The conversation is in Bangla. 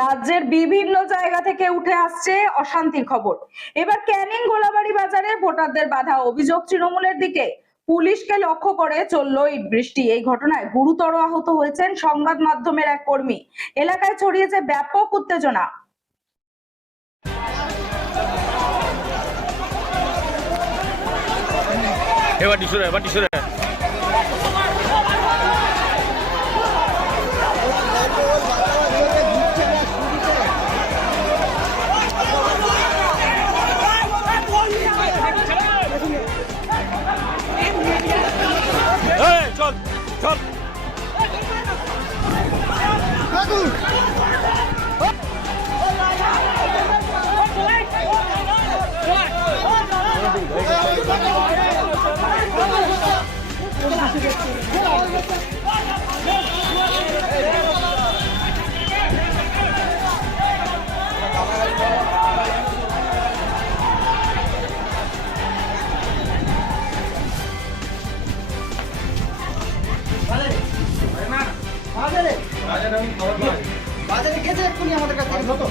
রাজ্যের বিভিন্ন জায়গা থেকে উঠে আসছে অশান্তির খবর। এবার ক্যানিং গোলাবাড়ি বাজারে ভোটারদের বাধা অভিযোগ তৃণমূলের দিকে। পুলিশকে লক্ষ্য করে চলল ইট বৃষ্টি। এই ঘটনায় গুরুতর আহত হয়েছেন সংবাদ মাধ্যমের এক কর্মী। এলাকায় ছড়িয়েছে ব্যাপক উত্তেজনা। চল চল বাজারে গেছে এক্ষুনি আমাদের কাছে কত